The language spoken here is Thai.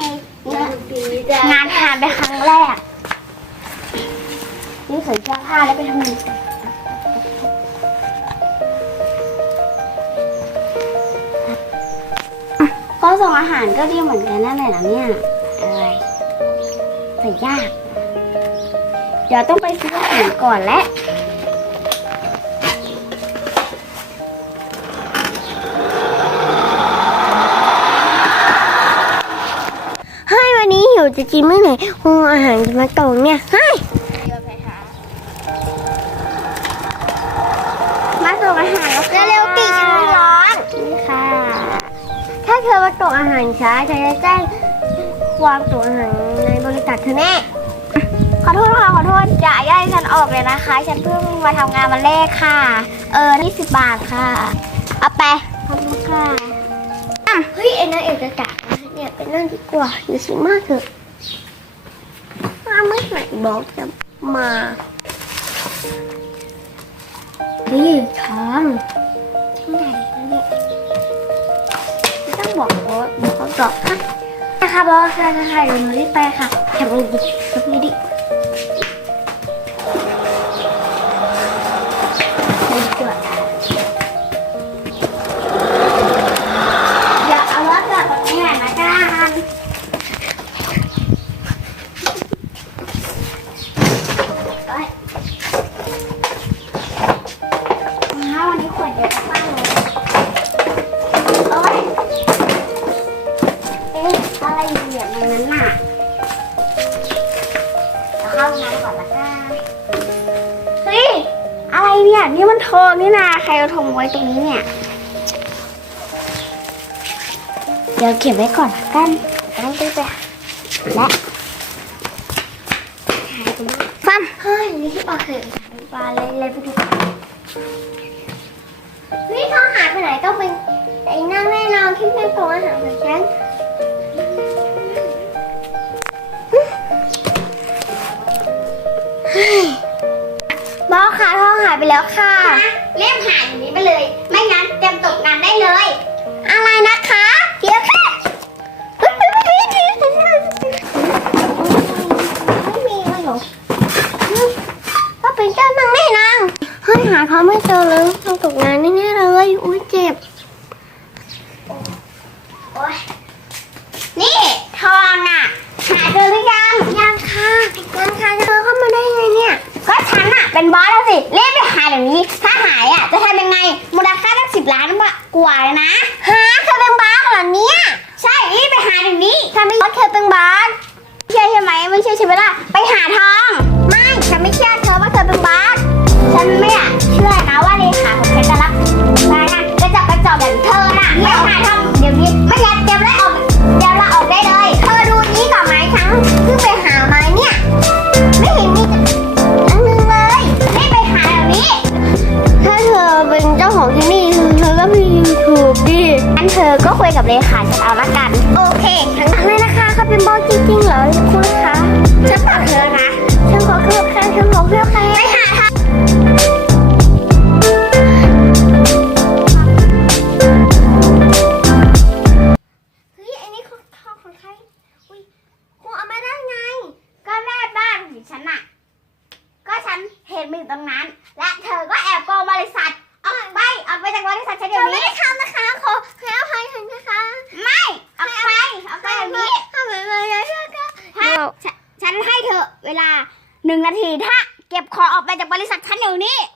ไงงานทานไปครั้งแรก นี่ใส่เสื้อผ้าแล้วไปทำงานก็ส่งอาหารก็ดีเหมือนกันนั่นแหละนะเนี่ยอะไรใส่ยาก เดี๋ยวต้องไปซื้ออาหารก่อนและ จะกินเมื่อไหร่ห้องอาหารจะมาตรงเนี่ยเฮ้ยมาส่งอาหารแล้วค่ะเร็วๆติฉันร้อนนี่ค่ะ ถ้าเธอมาตกอาหารช้าฉันจะแจ้งความตกอาหารในบริษัทเธอแน่ขอโทษค่ะขอโทษอย่าย่าให้ฉันออกเลยนะคะ ฉันเพิ่งมาทำงานวันแรกค่ะ เออนี่สิบบาทค่ะ เอาไปขอบคุณค่ะอะเฮ้ยไอ้นั่นเอกกะเนี่ย ไปนั่งดีกว่าอย่าสิมากเถอะมาเมื่อไหนบอกจะมานี่ช้อนที่ไหนแล้วเนี่ยต้องบอกบอสบอกเขาตอบค่ะนะคะบอสค่ะค่ะเดี๋ยวหนูรีบไปค่ะทำไงดีทำไงดี อะไรเหยียบในนั้นน่ะเดี๋ยวเข้าห้องน้ำก่อนละกันเฮ้ย อะไรเนี่ย นี่มันทองนี่นาใครเอาทองไว้ตรงนี้เนี่ย เดี๋ยวเก็บไว้ก่อนละกันต้องไปไปและฟัมเฮ้ย นี่ที่ปลาเข็มปลาเลยเลยไปดูนี่เขาหายไปไหนต้องเป็นไอ้นั่งแน่นอนที่เป็นตัวอาหารของฉัน แล้วค่ะ เรียบหายอย่างนี้ไปเลย ไม่งั้นเตรียมตกงานได้เลย อะไรนะคะเดี๋ยวค่ะไม่มีเลยเหรอก็เป็นเจ้านางแม่นางเฮ้ยหาเขาไม่เจอเลยต้องตกงานแน่ๆเลยอุ้ยเจ็บ โอ๊ยนี่ทองอะ หาเจอหรือยัง ยังค่ะยังค่ะเธอเข้ามาได้ไงเนี่ย ก็ฉันอะ เป็นบอสแล้วสิรีบไปหาเดี๋ยวนี้ ถ้าหายอะ จะทำยังไง มูลค่าตั้งสิบล้าน กว่าเลยนะฮะเธอเป็นบ้าเหรอเนี่ย ใช่รีบไปหาเดี๋ยวนี้ฉันไม่ว่าเธอเป็นบ้าไม่เชื่อใช่ไหมไม่เชื่อใช่ไหมล่ะไป อก็คุยกับเลขาฉันเอาละกัน โอเค ทั้งอะไรนะคะเขาเป็นบอสจริงๆเหรอคุณคะฉันบอกเธอนะฉันขอเคลือบแค่ฉันขอเคลือบแค่ไปหาทางเฮ้ยอันนี้ของทองของใครอุ้ยคุณเอามาได้ไงก็แม่บ้านของฉันน่ะก็ฉันเห็นมันอยู่ตรงนั้น และ นาทีถ้า เก็บของออกไปจากบริษัทฉันเดี๋ยวนี้โอ้ยไม่น่